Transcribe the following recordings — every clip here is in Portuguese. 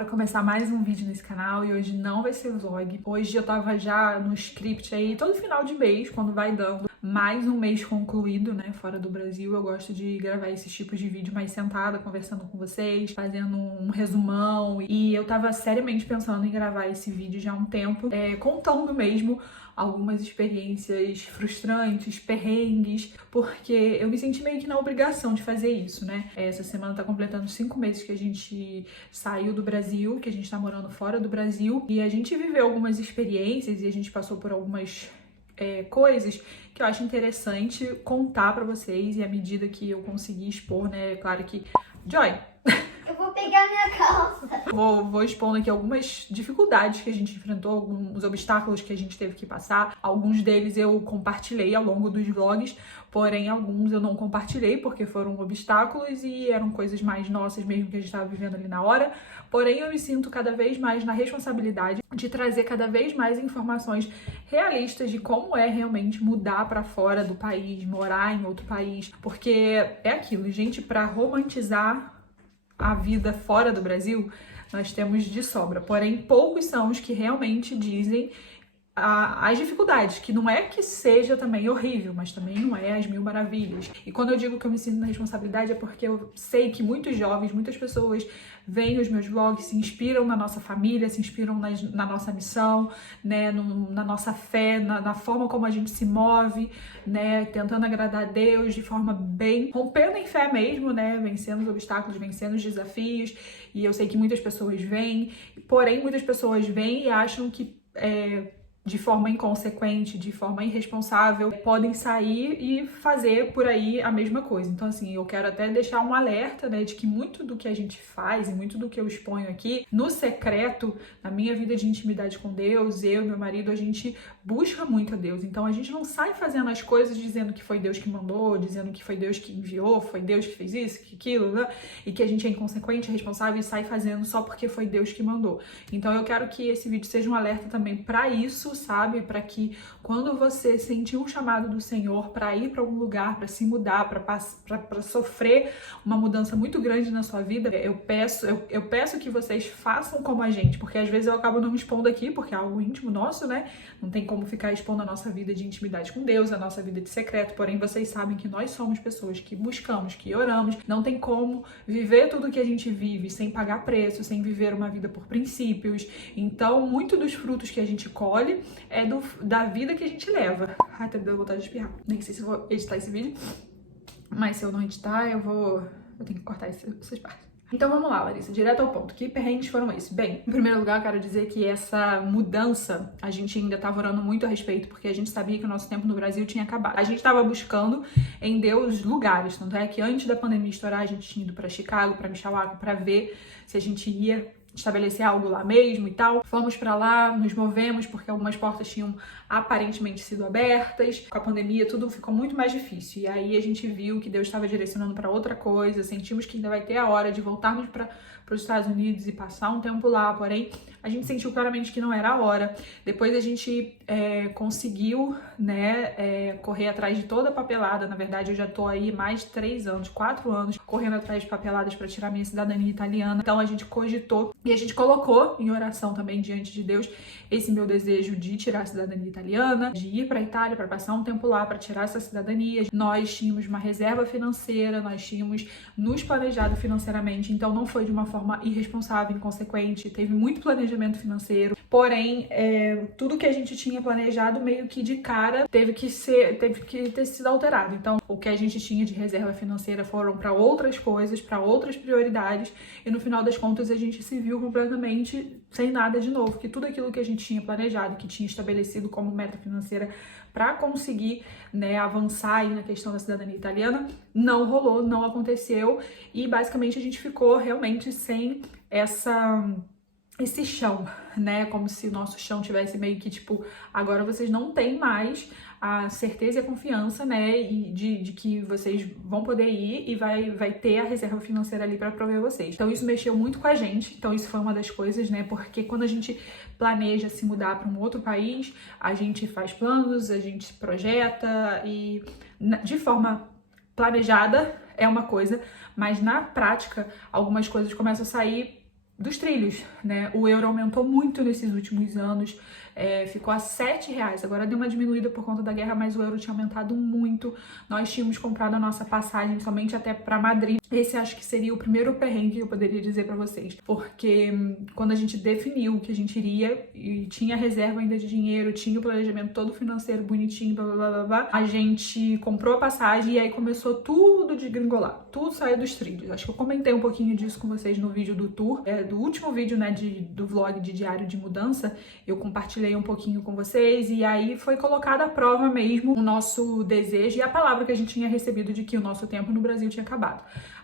Bora começar mais um vídeo nesse canal e hoje não vai ser vlog. Hoje eu tava já no script aí, todo final de mês, quando vai dando mais um mês concluído, né, fora do Brasil, eu gosto de gravar esses tipos de vídeo mais sentada, conversando com vocês, fazendo um resumão. E eu tava seriamente pensando em gravar esse vídeo já há um tempo, contando mesmo algumas experiências frustrantes, perrengues, porque eu me senti meio que na obrigação de fazer isso, né? Essa semana tá completando 5 meses que a gente saiu do Brasil, que a gente tá morando fora do Brasil, e a gente viveu algumas experiências e a gente passou por algumas coisas que eu acho interessante contar pra vocês, e à medida que eu conseguir expor, né? É claro que... Joy! Eu vou pegar minha calça. Vou expondo aqui algumas dificuldades que a gente enfrentou, alguns obstáculos que a gente teve que passar. Alguns deles eu compartilhei ao longo dos vlogs, porém alguns eu não compartilhei porque foram obstáculos e eram coisas mais nossas mesmo que a gente estava vivendo ali na hora. Porém, eu me sinto cada vez mais na responsabilidade de trazer cada vez mais informações realistas de como é realmente mudar para fora do país, morar em outro país, porque é aquilo, gente, para romantizar a vida fora do Brasil, nós temos de sobra. Porém, poucos são os que realmente dizem as dificuldades, que não é que seja também horrível, mas também não é as mil maravilhas. E quando eu digo que eu me sinto na responsabilidade é porque eu sei que muitos jovens, muitas pessoas veem os meus vlogs, se inspiram na nossa família, se inspiram na nossa missão, né, na nossa fé, na forma como a gente se move, né, tentando agradar a Deus de forma bem, rompendo em fé mesmo, né, vencendo os obstáculos, vencendo os desafios. E eu sei que muitas pessoas veem, porém muitas pessoas veem e acham que de forma inconsequente, de forma irresponsável, podem sair e fazer por aí a mesma coisa. Então, assim, eu quero até deixar um alerta, né, de que muito do que a gente faz e muito do que eu exponho aqui, no secreto, na minha vida de intimidade com Deus, eu e meu marido, a gente busca muito a Deus. Então, a gente não sai fazendo as coisas dizendo que foi Deus que mandou, dizendo que foi Deus que enviou, foi Deus que fez isso, que aquilo, né? E que a gente é inconsequente, irresponsável e sai fazendo só porque foi Deus que mandou. Então, eu quero que esse vídeo seja um alerta também para isso, sabe? Para que quando você sentir um chamado do Senhor para ir para algum lugar, para se mudar, para sofrer uma mudança muito grande na sua vida, eu peço que vocês façam como a gente, porque às vezes eu acabo não me expondo aqui, porque é algo íntimo nosso, né? Não tem como ficar expondo a nossa vida de intimidade com Deus, a nossa vida de secreto, porém vocês sabem que nós somos pessoas que buscamos, que oramos, não tem como viver tudo que a gente vive sem pagar preço, sem viver uma vida por princípios. Então, muito dos frutos que a gente colhe é da vida que a gente leva. Ai, tá me dando vontade de espirrar. Nem sei se eu vou editar esse vídeo, mas se eu não editar, eu tenho que cortar essas partes. Então vamos lá, Larissa, direto ao ponto. Que perrengues foram esses? Bem, em primeiro lugar, eu quero dizer que essa mudança, a gente ainda estava orando muito a respeito, porque a gente sabia que o nosso tempo no Brasil tinha acabado. A gente estava buscando em Deus lugares, tanto é que antes da pandemia estourar, a gente tinha ido para Chicago, para Mishawaka, para ver se a gente ia estabelecer algo lá mesmo e tal. Fomos pra lá, nos movemos porque algumas portas tinham aparentemente sido abertas. Com a pandemia tudo ficou muito mais difícil. E aí a gente viu que Deus estava direcionando para outra coisa, sentimos que ainda vai ter a hora de voltarmos para os Estados Unidos e passar um tempo lá, porém a gente sentiu claramente que não era a hora. Depois a gente conseguiu, né, correr atrás de toda a papelada. Na verdade, eu já tô aí mais de 3 anos, 4 anos, correndo atrás de papeladas para tirar minha cidadania italiana. Então a gente cogitou e a gente colocou em oração também diante de Deus esse meu desejo de tirar a cidadania italiana, de ir para a Itália para passar um tempo lá para tirar essa cidadania. Nós tínhamos uma reserva financeira, nós tínhamos nos planejado financeiramente, então não foi de uma forma irresponsável, inconsequente, teve muito planejamento financeiro, porém tudo que a gente tinha planejado meio que de cara teve que ter sido alterado. Então o que a gente tinha de reserva financeira foram para outras coisas, para outras prioridades, e no final das contas a gente se viu completamente sem nada de novo, que tudo aquilo que a gente tinha planejado, que tinha estabelecido como meta financeira para conseguir, né, avançar aí na questão da cidadania italiana, não rolou, não aconteceu, e basicamente a gente ficou realmente sem esse chão, né, como se o nosso chão tivesse meio que tipo, agora vocês não têm mais a certeza e a confiança, né, e de que vocês vão poder ir e vai ter a reserva financeira ali para prover vocês. Então isso mexeu muito com a gente, então isso foi uma das coisas, né, porque quando a gente planeja se mudar para um outro país, a gente faz planos, a gente projeta e de forma planejada é uma coisa, mas na prática algumas coisas começam a sair dos trilhos, né? O euro aumentou muito nesses últimos anos, ficou a R$7. Agora deu uma diminuída por conta da guerra, mas o euro tinha aumentado muito. Nós tínhamos comprado a nossa passagem somente até para Madrid. Esse acho que seria o primeiro perrengue que eu poderia dizer para vocês, porque quando a gente definiu que a gente iria e tinha reserva ainda de dinheiro, tinha o planejamento todo financeiro bonitinho, blá, blá, blá, blá, a gente comprou a passagem e aí começou tudo de gringolar, tudo saiu dos trilhos. Acho que eu comentei um pouquinho disso com vocês no vídeo do tour, do último vídeo, né, do vlog de diário de mudança. Eu compartilhei um pouquinho com vocês e aí foi colocada à prova mesmo o nosso desejo e a palavra que a gente tinha recebido de que o nosso tempo no Brasil tinha acabado.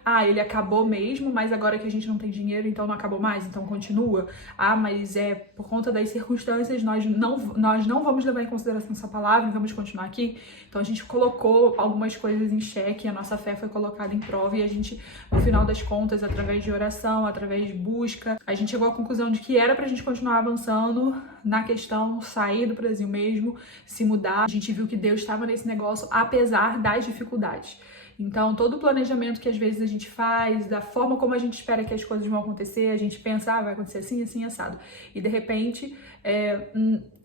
Ah, ele acabou mesmo, mas agora que a gente não tem dinheiro, então não acabou mais, então continua. Ah, mas por conta das circunstâncias, nós não vamos levar em consideração essa palavra e vamos continuar aqui. Então a gente colocou algumas coisas em xeque, a nossa fé foi colocada em prova e a gente, no final das contas, através de oração, através de busca, a gente chegou à conclusão de que era pra gente continuar avançando na questão, sair do Brasil mesmo, se mudar. A gente viu que Deus estava nesse negócio, apesar das dificuldades. Então, todo o planejamento que às vezes a gente faz, da forma como a gente espera que as coisas vão acontecer, a gente pensa, vai acontecer assim, assim, assado. E de repente,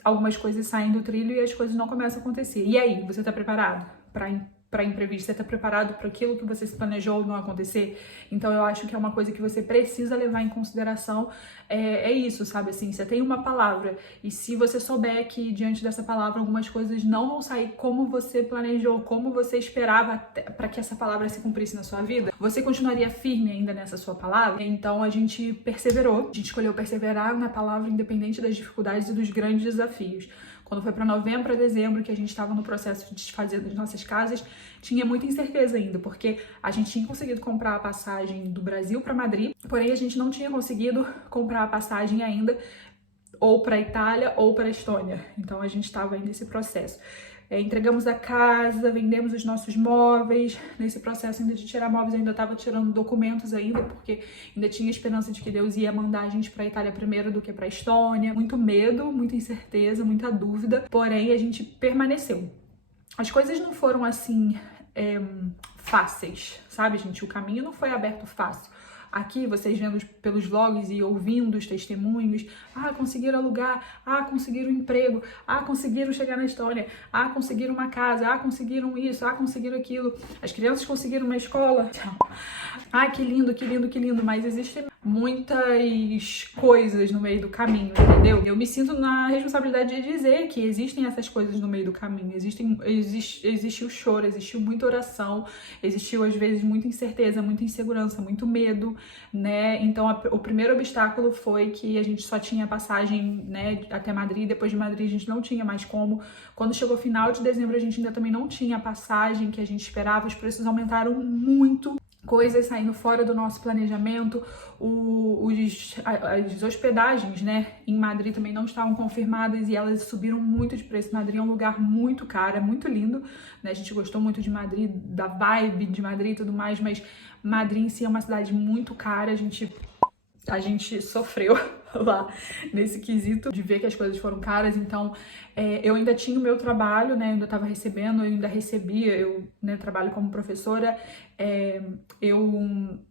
algumas coisas saem do trilho e as coisas não começam a acontecer. E aí, você tá preparado para imprevisto? Você tá preparado para aquilo que você se planejou não acontecer? Então, eu acho que é uma coisa que você precisa levar em consideração. É isso, sabe? Assim, você tem uma palavra e se você souber que diante dessa palavra algumas coisas não vão sair como você planejou, como você esperava para que essa palavra se cumprisse na sua vida, você continuaria firme ainda nessa sua palavra? Então, a gente perseverou, a gente escolheu perseverar na palavra independente das dificuldades e dos grandes desafios. Quando foi para novembro a dezembro, que a gente estava no processo de desfazer das nossas casas, tinha muita incerteza ainda, porque a gente tinha conseguido comprar a passagem do Brasil para Madrid, porém a gente não tinha conseguido comprar a passagem ainda ou para Itália ou para Estônia. Então a gente estava ainda nesse processo. Entregamos a casa, vendemos os nossos móveis. Nesse processo ainda de tirar móveis, eu ainda estava tirando documentos ainda, porque ainda tinha esperança de que Deus ia mandar a gente para a Itália primeiro do que para a Estônia. Muito medo, muita incerteza, muita dúvida, porém a gente permaneceu. As coisas não foram assim fáceis, sabe, gente? O caminho não foi aberto fácil. Aqui, vocês vendo pelos vlogs e ouvindo os testemunhos, conseguiram alugar, conseguiram emprego, conseguiram chegar na Estônia, conseguiram uma casa, conseguiram isso, conseguiram aquilo, as crianças conseguiram uma escola. Que lindo, que lindo, que lindo, mas existem muitas coisas no meio do caminho, entendeu? Eu me sinto na responsabilidade de dizer que existem essas coisas no meio do caminho, existiu choro, existiu muita oração, existiu às vezes muita incerteza, muita insegurança, muito medo, né? Então o primeiro obstáculo foi que a gente só tinha passagem, né, até Madrid, depois de Madrid a gente não tinha mais como. Quando chegou final de dezembro a gente ainda também não tinha a passagem que a gente esperava, os preços aumentaram muito. Coisas saindo fora do nosso planejamento, as hospedagens, né, em Madrid também não estavam confirmadas e elas subiram muito de preço. Madrid é um lugar muito caro, é muito lindo, né, a gente gostou muito de Madrid, da vibe de Madrid e tudo mais, mas Madrid em si é uma cidade muito cara, a gente sofreu lá nesse quesito de ver que as coisas foram caras. Então eu ainda tinha o meu trabalho, né, eu ainda estava recebendo, eu ainda recebia, eu, né, trabalho como professora, eu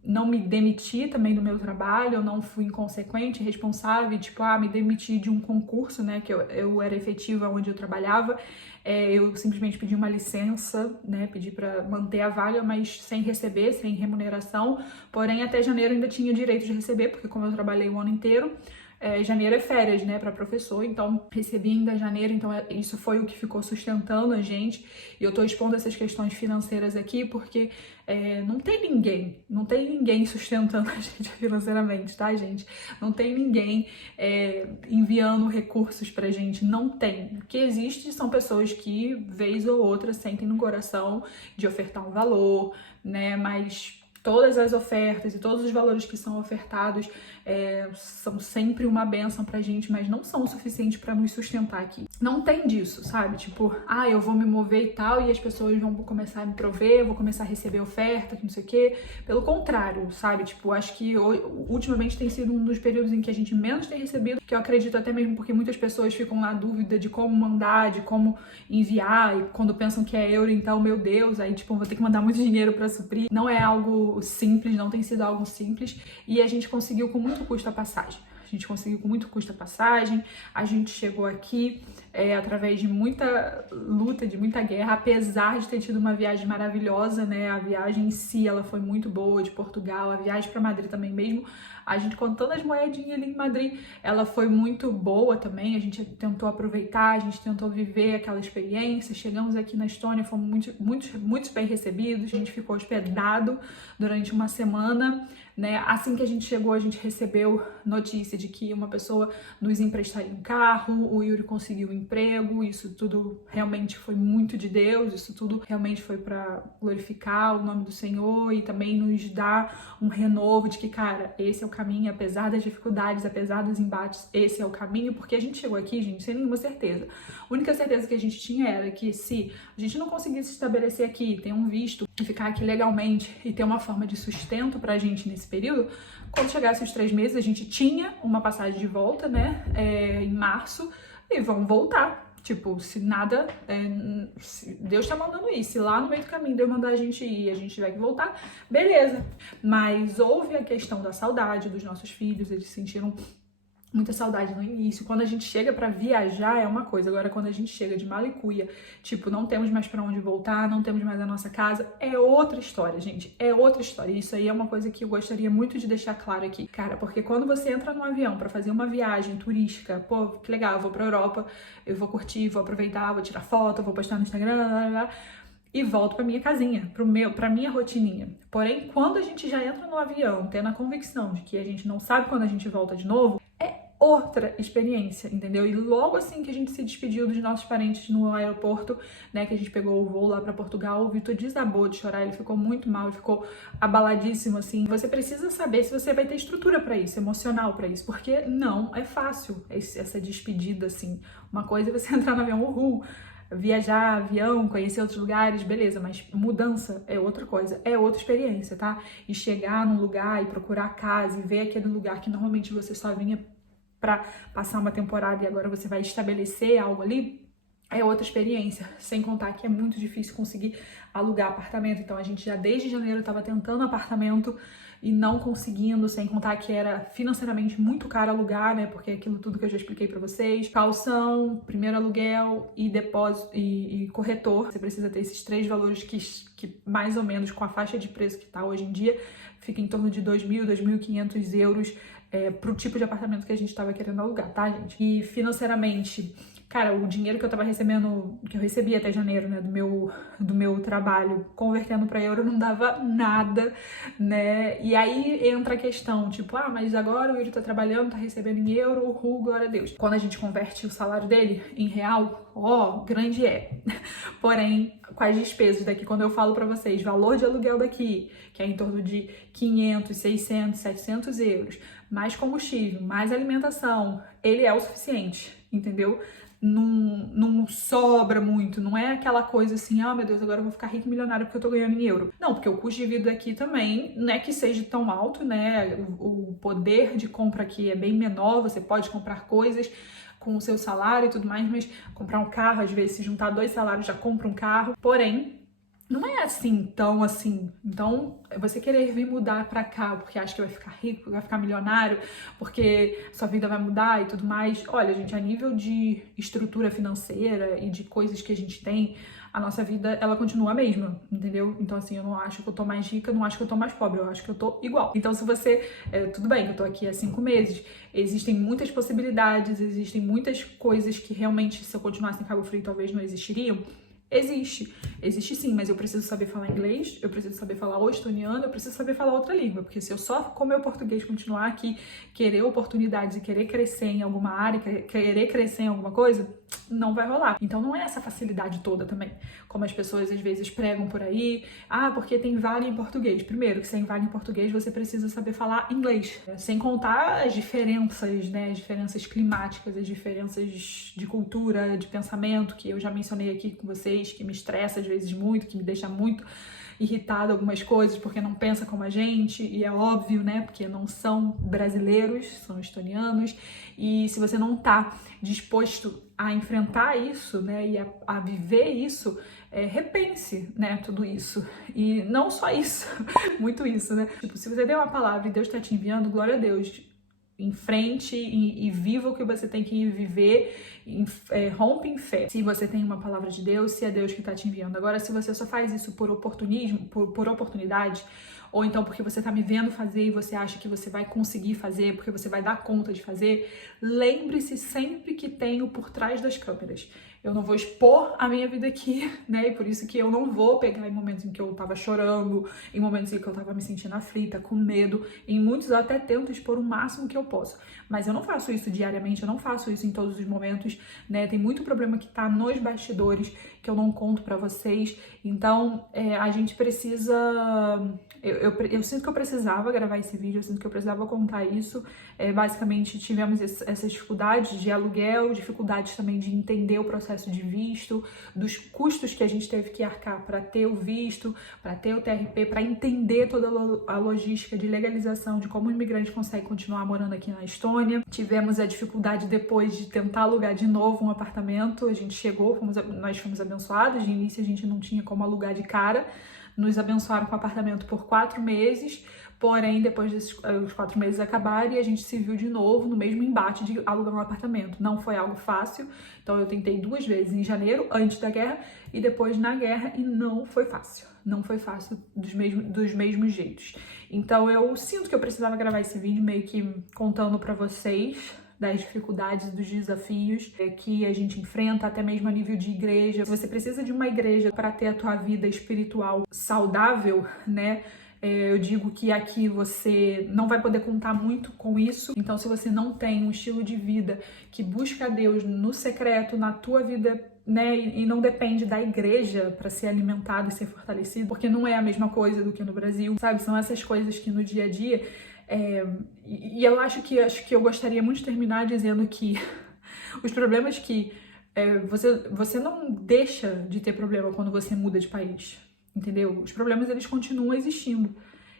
não me demiti também do meu trabalho, eu não fui inconsequente, responsável, tipo, me demiti de um concurso, né, que eu era efetiva onde eu trabalhava. Eu simplesmente pedi uma licença, né, pedi para manter a vaga, mas sem receber, sem remuneração, porém até janeiro ainda tinha direito de receber, porque como eu trabalhei o ano inteiro, janeiro é férias, né, para professor, então recebi ainda janeiro, então isso foi o que ficou sustentando a gente. E eu tô expondo essas questões financeiras aqui porque não tem ninguém sustentando a gente financeiramente, tá, gente? Não tem ninguém enviando recursos pra gente, não tem. O que existe são pessoas que, vez ou outra, sentem no coração de ofertar um valor, né, mas todas as ofertas e todos os valores que são ofertados são sempre uma bênção pra gente, mas não são o suficiente pra nos sustentar aqui. Não tem disso, sabe? Tipo, eu vou me mover e tal, e as pessoas vão começar a me prover, eu vou começar a receber oferta, que não sei o quê. Pelo contrário, sabe? Tipo, acho que ultimamente tem sido um dos períodos em que a gente menos tem recebido, que eu acredito até mesmo porque muitas pessoas ficam na dúvida de como mandar, de como enviar, e quando pensam que é euro, então, meu Deus, aí, tipo, vou ter que mandar muito dinheiro pra suprir. Não é algo sido simples, não tem sido algo simples, e a gente conseguiu com muito custo a passagem. A gente conseguiu com muito custo a passagem, a gente chegou aqui através de muita luta, de muita guerra, apesar de ter tido uma viagem maravilhosa, né? A viagem em si, ela foi muito boa, de Portugal, a viagem para Madrid também mesmo. A gente contando as moedinhas ali em Madrid, ela foi muito boa também, a gente tentou aproveitar, a gente tentou viver aquela experiência. Chegamos aqui na Estônia, fomos muito bem recebidos, a gente ficou hospedado durante uma semana, né? Assim que a gente chegou, a gente recebeu notícia de que uma pessoa nos emprestaria um carro, o Yuri conseguiu um emprego. Isso tudo realmente foi muito de Deus, isso tudo realmente foi para glorificar o nome do Senhor e também nos dar um renovo de que, cara, esse é o caminho, apesar das dificuldades, apesar dos embates, esse é o caminho, porque a gente chegou aqui, gente, sem nenhuma certeza. A única certeza que a gente tinha era que se a gente não conseguisse se estabelecer aqui, ter um visto e ficar aqui legalmente e ter uma forma de sustento pra gente nesse período, quando chegasse os 3 meses, a gente tinha uma passagem de volta, né, em março, e vamos voltar. Tipo, se nada, se Deus tá mandando ir, se lá no meio do caminho Deus mandar a gente ir e a gente tiver que voltar, beleza. Mas houve a questão da saudade dos nossos filhos, eles sentiram muita saudade no início. Quando a gente chega pra viajar é uma coisa, agora quando a gente chega de mala e cuia, tipo, não temos mais pra onde voltar, não temos mais a nossa casa, é outra história, gente, é outra história. Isso aí é uma coisa que eu gostaria muito de deixar claro aqui, cara, porque quando você entra num avião pra fazer uma viagem turística, pô, que legal, eu vou pra Europa, eu vou curtir, vou aproveitar, vou tirar foto, vou postar no Instagram, blá, blá, blá, e volto pra minha casinha, pra minha rotininha. Porém, quando a gente já entra no avião, tendo a convicção de que a gente não sabe quando a gente volta de novo, outra experiência, entendeu? E logo assim que a gente se despediu dos nossos parentes no aeroporto, né, que a gente pegou o voo lá pra Portugal, o Vitor desabou de chorar, ele ficou muito mal, ele ficou abaladíssimo, assim. Você precisa saber se você vai ter estrutura pra isso, emocional pra isso, porque não é fácil essa despedida, assim. Uma coisa é você entrar no avião, uhul, viajar, avião, conhecer outros lugares, beleza, mas mudança é outra coisa, é outra experiência, tá? E chegar num lugar e procurar casa e ver aquele lugar que normalmente você só vinha para passar uma temporada e agora você vai estabelecer algo ali, é outra experiência. Sem contar que é muito difícil conseguir alugar apartamento. Então a gente já desde janeiro estava tentando apartamento e não conseguindo, sem contar que era financeiramente muito caro alugar, né? Porque é aquilo tudo que eu já expliquei para vocês. Calção, primeiro aluguel e depósito e corretor. Você precisa ter esses 3 valores que mais ou menos com a faixa de preço que tá hoje em dia, fica em torno de 2.000, 2.500 euros pro tipo de apartamento que a gente tava querendo alugar, tá, gente? E financeiramente, cara, o dinheiro que eu tava recebendo, que eu recebi até janeiro, né, do meu trabalho, convertendo pra euro, não dava nada, né? E aí entra a questão, tipo, mas agora o Yuri tá trabalhando, tá recebendo em euro, glória a Deus. Quando a gente converte o salário dele em real, grande é. Porém, com as despesas daqui, quando eu falo pra vocês, valor de aluguel daqui, que é em torno de 500, 600, 700 euros, mais combustível, mais alimentação, ele é o suficiente, entendeu? Não sobra muito, não é aquela coisa assim, meu Deus, agora eu vou ficar rico e milionário porque eu tô ganhando em euro. Não, porque o custo de vida aqui também não é que seja tão alto, né? O poder de compra aqui é bem menor, você pode comprar coisas com o seu salário e tudo mais, mas comprar um carro, às vezes, se juntar 2 salários já compra um carro. Porém, não é assim, tão assim. Então, você querer vir mudar pra cá porque acha que vai ficar rico, vai ficar milionário, porque sua vida vai mudar e tudo mais. Olha, gente, a nível de estrutura financeira e de coisas que a gente tem, a nossa vida, ela continua a mesma, entendeu? Então, assim, eu não acho que eu tô mais rica, não acho que eu tô mais pobre, eu acho que eu tô igual. Então, se você... tudo bem, eu tô aqui há 5 meses, existem muitas possibilidades, existem muitas coisas que realmente, se eu continuasse em Cabo Frio, talvez não existiriam. Existe sim, mas eu preciso saber falar inglês, eu preciso saber falar o estoniano, eu preciso saber falar outra língua, porque se eu só com o meu português continuar aqui, querer oportunidades e querer crescer em alguma área, querer crescer em alguma coisa, não vai rolar. Então não é essa facilidade toda também, como as pessoas às vezes pregam por aí, porque tem vaga em português. Primeiro, que sem vaga em português você precisa saber falar inglês, sem contar as diferenças, né, as diferenças climáticas, as diferenças de cultura, de pensamento, que eu já mencionei aqui com vocês, que me estressa às vezes muito, que me deixa muito irritado algumas coisas porque não pensa como a gente, e é óbvio, né, porque não são brasileiros, são estonianos, e se você não tá disposto a enfrentar isso, né, e a viver isso, repense, né, tudo isso. E não só isso, muito isso, né? Tipo, se você tem uma palavra e Deus tá te enviando, glória a Deus, em frente e viva o que você tem que viver, rompe em fé. Se você tem uma palavra de Deus, se é Deus que tá te enviando. Agora, se você só faz isso por oportunismo, por oportunidade, ou então porque você tá me vendo fazer e você acha que você vai conseguir fazer, porque você vai dar conta de fazer, lembre-se sempre que tem o por trás das câmeras. Eu não vou expor a minha vida aqui, né? E por isso que eu não vou pegar em momentos em que eu tava chorando, em momentos em que eu tava me sentindo aflita, com medo. Em muitos eu até tento expor o máximo que eu posso. Mas eu não faço isso diariamente, eu não faço isso em todos os momentos, né? Tem muito problema que tá nos bastidores, que eu não conto pra vocês. Então, a gente precisa... Eu sinto que eu precisava gravar esse vídeo, eu sinto que eu precisava contar isso. Basicamente, tivemos essas dificuldades de aluguel, dificuldades também de entender o processo de visto, dos custos que a gente teve que arcar para ter o visto, para ter o TRP, para entender toda a logística de legalização, de como o imigrante consegue continuar morando aqui na Estônia. Tivemos a dificuldade depois de tentar alugar de novo um apartamento. A gente chegou, nós fomos abençoados. De início a gente não tinha como alugar de cara. Nos abençoaram com o apartamento por 4 meses, porém, depois desses os 4 meses acabarem, a gente se viu de novo no mesmo embate de alugar um apartamento. Não foi algo fácil, então eu tentei 2 vezes, em janeiro, antes da guerra, e depois na guerra, e não foi fácil. Não foi fácil dos mesmos jeitos. Então eu sinto que eu precisava gravar esse vídeo meio que contando pra vocês das dificuldades e dos desafios que a gente enfrenta, até mesmo a nível de igreja. Se você precisa de uma igreja para ter a tua vida espiritual saudável, né? Eu digo que aqui você não vai poder contar muito com isso. Então, se você não tem um estilo de vida que busca a Deus no secreto, na tua vida, né, e não depende da igreja para ser alimentado e ser fortalecido, porque não é a mesma coisa do que no Brasil, sabe? São essas coisas que no dia a dia... E eu acho que eu gostaria muito de terminar dizendo que os problemas que você não deixa de ter problema quando você muda de país, entendeu? Os problemas, eles continuam existindo.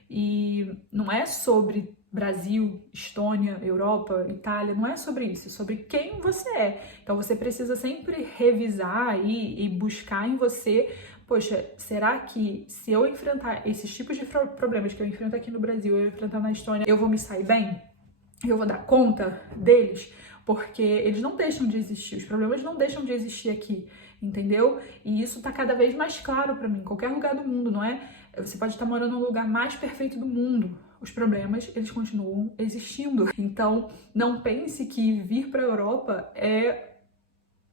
E não é sobre Brasil, Estônia, Europa, Itália, não é sobre isso, é sobre quem você é. Então você precisa sempre revisar e buscar em você, poxa, será que se eu enfrentar esses tipos de problemas que eu enfrento aqui no Brasil, eu enfrentar na Estônia, eu vou me sair bem? Eu vou dar conta deles? Porque eles não deixam de existir, os problemas não deixam de existir aqui, entendeu? E isso tá cada vez mais claro pra mim, em qualquer lugar do mundo, não é? Você pode estar morando no lugar mais perfeito do mundo, os problemas, eles continuam existindo. Então, não pense que vir pra Europa é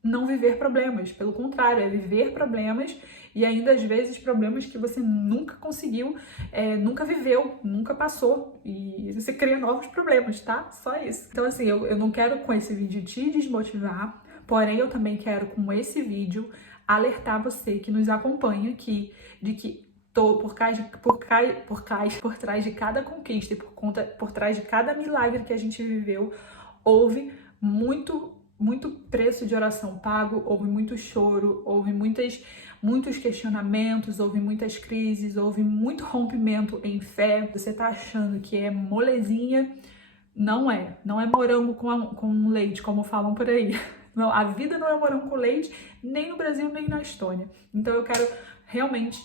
não viver problemas, pelo contrário, é viver problemas e ainda às vezes problemas que você nunca conseguiu, nunca viveu, nunca passou, e você cria novos problemas, tá? Só isso. Então assim, eu não quero com esse vídeo te desmotivar, porém eu também quero com esse vídeo alertar você que nos acompanha aqui de que por trás de cada conquista e por trás de cada milagre que a gente viveu, houve muito preço de oração pago, houve muito choro, houve muitos questionamentos, houve muitas crises, houve muito rompimento em fé. Você tá achando que é molezinha? Não é morango com leite, como falam por aí. Não, a vida não é morango com leite, nem no Brasil, nem na Estônia. Então eu quero realmente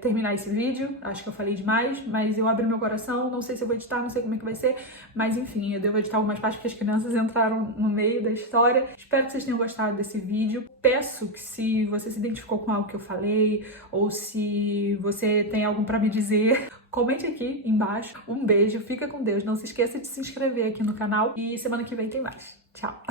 terminar esse vídeo. Acho que eu falei demais, mas eu abri meu coração. Não sei se eu vou editar, não sei como é que vai ser, mas enfim, eu devo editar algumas partes porque as crianças entraram no meio da história. Espero que vocês tenham gostado desse vídeo. Peço que, se você se identificou com algo que eu falei, ou se você tem algo pra me dizer, comente aqui embaixo. Um beijo, fica com Deus. Não se esqueça de se inscrever aqui no canal e semana que vem tem mais. Tchau!